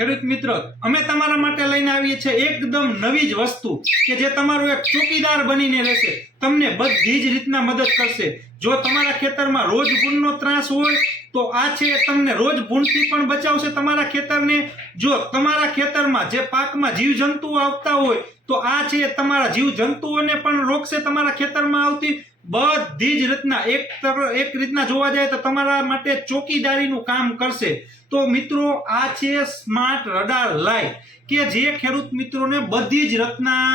ખેડૂત મિત્રો, અમે તમારા માટે લઈને આવીએ છીએ એકદમ નવી જ વસ્તુ કે જે તમારો એક ચોકીદાર બનીને રહેશે, તમને બધી જ રીતના મદદ કરશે। જો તમારા ખેતરમાં રોજ ભૂંડનો ત્રાસ હોય તો આ છે તમને રોજ ભૂંડથી પણ બચાવશે તમારા ખેતરને। જો તમારા ખેતરમાં જે પાકમાં જીવજંતુઓ આવતા હોય તો આ છે તમારા જીવજંતુઓને પણ રોકશે। તમારા ખેતરમાં આવતી બધી જ રીતના એક રીતના જોવા જાય તો તમારા માટે ચોકીદારીનું કામ કરશે। તો મિત્રો આ છે સ્માર્ટ રડાર લાઇટ કે જે ખેડૂત મિત્રોને બધી જ રીતના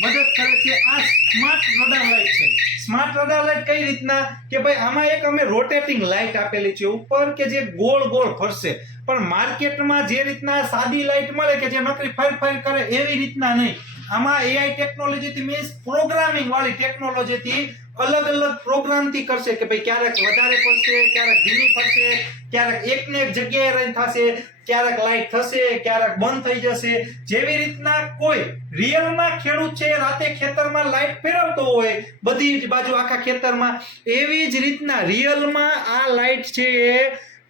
મદદ કરે છે। આ સ્માર્ટ રડાર લાઇટ છે। સ્માર્ટ રડાર લાઇટ કઈ રીતના કે ભાઈ આમાં એક અમે રોટેટિંગ લાઇટ આપેલી છે ઉપર કે જે ગોળ ગોળ ફરશે, પણ માર્કેટમાં જે રીતના સાદી લાઇટ મળે કે જે નકરી ફાયર કરે એવી રીતના નહીં। આમાં એઆઈ ટેકનોલોજીથી મીન્સ પ્રોગ્રામિંગ વાળી ટેકનોલોજીથી અલગ અલગ પ્રોગ્રામથી કરશે કે ભાઈ ક્યારેક વધારે પડશે, ક્યારેક ધીમી પડશે, ક્યારેક એકને એક જગ્યાએ રહીને થશે, ક્યારેક લાઇટ થશે, ક્યારેક બંધ થઈ જશે। જેવી રીતના કોઈ રિયલમાં ખેડૂત છે રાતે ખેતરમાં લાઇટ ફેરવતો હોય બધી જ બાજુ આખા ખેતરમાં, એવી જ રીતના રિયલમાં આ લાઇટ છે એ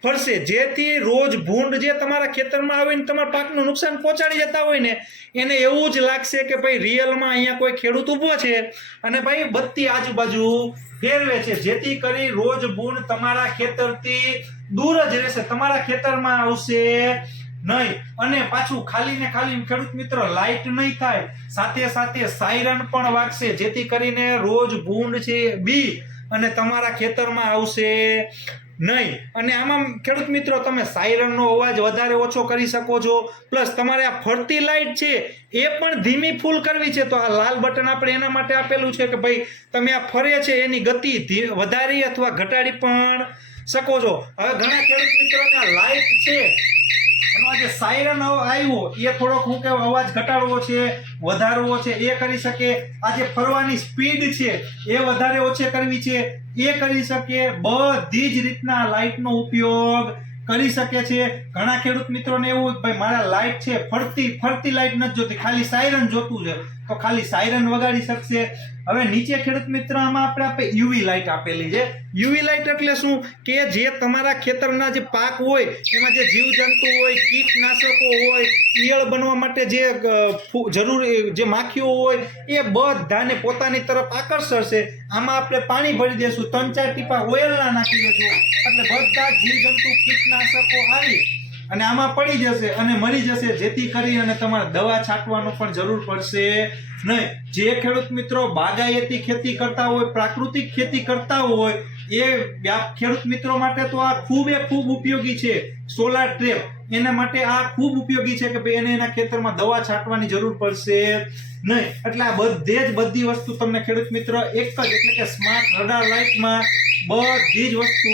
ફરશે, જેથી રોજ ભૂંડ જે તમારા ખેતરમાં આવીને તમારા પાકનું નુકસાન પહોંચાડી જતા હોય ને એને એવું જ લાગશે કે ભાઈ રિયલમાં અહીંયા કોઈ ખેડૂત ઊભો છે અને ભાઈ બત્તી આજુબાજુ ફેરવે છે, જેથી કરી રોજ ભૂંડ તમારા ખેતરથી દૂર જ રહેશે, તમારા ખેતરમાં આવશે નહીં। અને પાછું ખાલી ને ખાલી ખેડૂત મિત્રો લાઇટ નહીં થાય, સાથે સાથે સાયરન પણ વાગશે, જેથી કરીને રોજ ભૂંડ છે બી અને તમારા ખેતરમાં આવશે નહીં। અને આમાં ખેડૂત મિત્રો તમે સાયરનનો અવાજ વધારે ઓછો કરી શકો છો, પ્લસ તમારે આ ફરતી લાઇટ છે એ પણ ધીમી ફૂલ કરવી છે તો આ લાલ બટન આપણે એના માટે આપેલું છે કે ભાઈ તમે આ ફરે છે એની ગતિ વધારી અથવા ઘટાડી પણ શકો છો। હવે ઘણા ખેડૂત મિત્રોને આ લાઇટ છે એનો જે સાયરન આવ્યો એ થોડોક હું કે અવાજ ઘટાડવો છે વધારવો છે એ કરી શકે, આ જે ફરવાની સ્પીડ છે એ વધારે ઓછી કરવી છે એ કરી શકે, બધી જ રીતના લાઇટનો ઉપયોગ કરી શકે છે। ઘણા ખેડૂત મિત્રોને એવું ભાઈ મારા લાઇટ છે ફરતી લાઇટ નથી જોતી, ખાલી સાયરન જોતું છે તો ખાલી સાયરન વગાડી શકશે। હવે નીચે ખેડૂત મિત્ર આમાં આપણે યુવી લાઇટ આપેલી છે। યુવી લાઇટ એટલે શું કે જે તમારા ખેતરના જે પાક હોય એમાં જે જીવજંતુ હોય, કીટનાશકો હોય, ઈયળ બનવા માટે જે જરૂરી જે માખીઓ હોય એ બધાને પોતાની તરફ આકર્ષશે। આમાં આપણે પાણી ભરી દેશું, 3-4 ટીપા ઓઇલના નાખી દેશું એટલે બધા જીવજંતુ કીટનાશકો આવી અને આમાં પડી જશે અને મરી જશે, જેથી કરી અને તમારે દવા છાંટવાનો પણ જરૂર પડશે નહીં। જે ખેડૂત મિત્રો બાગાયતી ખેતી કરતા હોય, પ્રાકૃતિક ખેતી કરતા હોય એ ખેડૂત મિત્રો માટે તો આ ખૂબ ઉપયોગી છે। સોલાર ટ્રેપ એના માટે આ ખૂબ ઉપયોગી છે કે ભાઈ એને એના ખેતરમાં દવા છાંટવાની જરૂર પડશે નહીં। એટલે આ બધી વસ્તુ તમને ખેડૂત મિત્રો એક જ એટલે કે સ્માર્ટ રડાર લાઇટમાં બધી જ વસ્તુ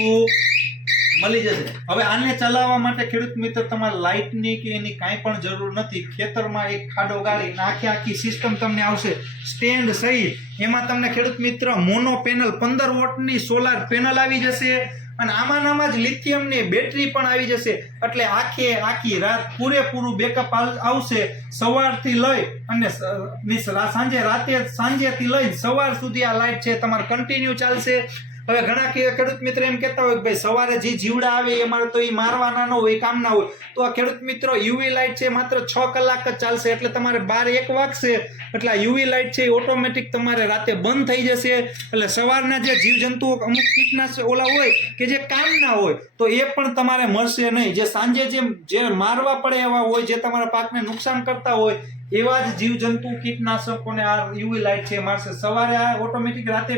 મળી જશે। હવે આને ચલાવવા માટે ખેડૂત મિત્ર તમારે લાઇટની કે એની કાંઈ પણ જરૂર નથી। ખેતરમાં એક ખાડો ગાળી આખી સિસ્ટમ તમને આવશે સ્ટેન્ડ સહિત, એમાં તમને ખેડૂત મિત્ર મોનો પેનલ 15 વોટની સોલાર પેનલ આવી જશે અને આમાં જ લિથિયમની બેટરી પણ આવી જશે, એટલે આખી રાત પૂરેપૂરું બેકઅપ આવશે। સવારથી લઈ અને સાંજેથી લઈ સવાર સુધી આ લાઇટ છે તમારે કન્ટિન્યુ ચાલશે। હવે ઘણા ખેડૂત મિત્ર એમ કહેતા હોય કે ભાઈ સવારે જે જીવડા આવે એ મારે તો એ મારવાના ન હોય, કામ ના હોય, તો આ ખેડૂત મિત્રો યુવી લાઇટ છે માત્ર 6 કલાક જ ચાલશે, એટલે તમારે 12-1 વાગશે એટલે આ યુવી લાઇટ છે એ ઓટોમેટિક તમારે રાતે બંધ થઈ જશે। એટલે સવારના જે જીવજંતુઓ અમુક કીટનાશક ઓલા હોય કે જે કામ ના હોય તો એ પણ તમારે મળશે નહીં, જે સાંજે જે મારવા પડે એવા હોય, જે તમારા પાકને નુકસાન કરતા હોય એવા જ જીવજંતુ કીટનાશકોને આ યુવી લાઇટ છે મારશે। સવારે આ ઓટોમેટિક રાતે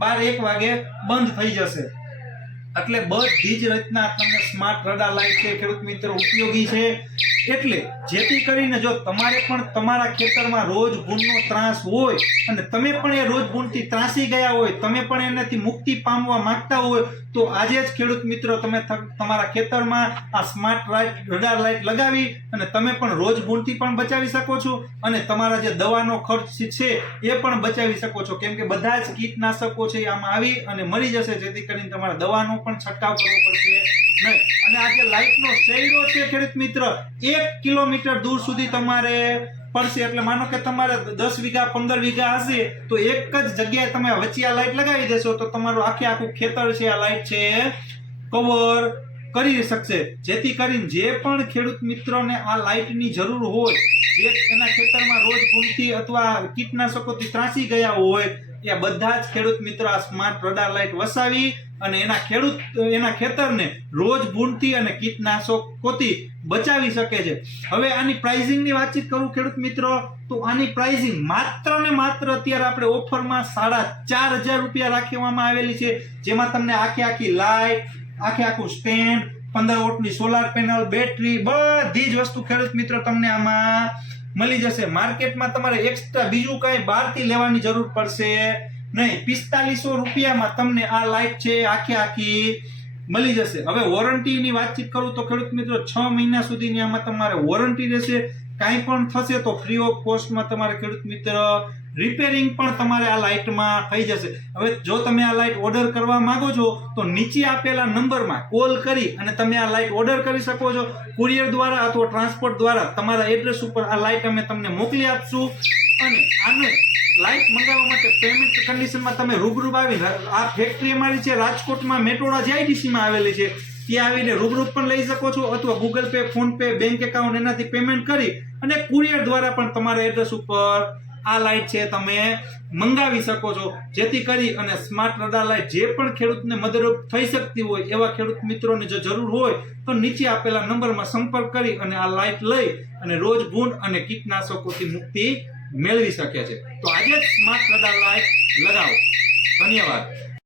12-1 વાગે બંધ થઈ જશે। એટલે બધી જ રીતના તમને સ્માર્ટ રડાર લાઇટ છે ખેડૂત મિત્રો ઉપયોગી છે। એટલે જેથી કરીને જો તમારે પણ તમારા ખેતરમાં રોજ ભૂંડનો ત્રાસ હોય અને તમે પણ એ રોજ ભૂંડથી ત્રાસી ગયા હોય, તમે પણ એનાથી મુક્તિ પામવા માંગતા હોય તો આજે જ ખેડૂત મિત્રો તમે તમારા ખેતરમાં આ સ્માર્ટ રડાર લાઇટ લગાવી અને તમે પણ રોજ ભૂંડથી પણ બચાવી શકો છો અને તમારા જે દવાનો ખર્ચ છે એ પણ બચાવી શકો છો, કેમ કે બધા જ કીટનાશકો છે આમાં આવી અને મરી જશે, જેથી કરીને તમારે દવાનો પણ છંટકાવ કરવો પડશે નહીં। અને આ જે લાઇટનો શેડો છે ખેડૂત મિત્ર 1 કિલોમીટર દૂર સુધી તમારે પડશે, એટલે માનો કે તમારે 10 વીઘા 15 વીઘા હશે તો એક જ જગ્યાએ તમે વચ્ચે આ લાઇટ લગાવી દેશો તો તમારું આખું ખેતર છે આ લાઇટ છે કવર કરી શકશે, જેથી કરીને જે પણ ખેડૂત મિત્રોને આ લાઇટની જરૂર હોય, જે એના ખેતરમાં રોજ ભૂલથી અથવા કીટનાશકોથી ત્રાસી ગયા હોય, એ બધા જ ખેડૂત મિત્રો આ સ્માર્ટ રડાર લાઇટ વસાવી અને એના ખેતરને રોજ ભૂલથી અને કીટનાશકોથી બચાવી શકે છે. હવે આની પ્રાઇસિંગની વાતચીત કરું ખેડૂત મિત્રો, તો આની પ્રાઇસિંગ માત્ર ને માત્ર અત્યારે આપણે ઓફરમાં 4,500 રૂપિયા રાખવામાં આવેલી છે, જેમાં તમને આખી લાઇટ, આખું સ્ટેન્ડ, 15 વોટની સોલાર પેનલ, બેટરી, બધી જ વસ્તુ ખેડૂત મિત્રો તમને આમાં મળી જશે. માર્કેટમાં તમારે એક્સ્ટ્રા બીજું કઈ બહારથી લેવાની જરૂર પડશે નહીં. 4500 રૂપિયામાં તમને આ લાઇટ છે આખી મળી જશે. હવે વોરંટીની વાતચીત કરું તો ખેડૂત મિત્રો 6 મહિના સુધીની આમાં તમારે વોરંટી રહેશે. કાંઈ પણ થશે તો ફ્રી ઓફ કોસ્ટમાં તમારે ખેડૂત મિત્ર રિપેરિંગ પણ તમારે આ લાઇટમાં થઈ જશે. હવે જો તમે આ લાઇટ ઓર્ડર કરવા માંગો છો તો નીચે આપેલા નંબરમાં કોલ કરી અને તમે આ લાઇટ ઓર્ડર કરી શકો છો. કુરિયર દ્વારા અથવા ટ્રાન્સપોર્ટ દ્વારા તમારા એડ્રેસ ઉપર આ લાઇટ અમે તમને મોકલી આપશું. અને આને લાઇટ મંગાવવા માટે પેમેન્ટ કન્ડિશનમાં તમે રૂબરૂ આવી, આ ફેક્ટરી અમારી છે રાજકોટમાં મેટોડા જીઆઈડીસીમાં આવેલી છે, ત્યાં આવીને રૂબરૂ પણ લઈ શકો છો, અથવા Google pay, phone pay, bank account એનાથી પેમેન્ટ કરી અને કુરિયર દ્વારા પણ તમારા એડ્રેસ ઉપર આ લાઇટ છે તમે મંગાવી શકો છો. જેથી કરી અને સ્માર્ટ રડાર લાઇટ જે પણ ખેડૂતને મદદરૂપ થઈ શકતી હોય એવા ખેડૂત મિત્રોને જો જરૂર હોય તો નીચે આપેલા નંબરમાં સંપર્ક કરી અને આ લાઇટ લઈ અને રોજ ભૂંડ અને કીટનાશકોથી મુક્તિ મેળવી શકે છે. તો આજે જ સ્માર્ટ રડાર લાઇટ લગાવો. ધન્યવાદ.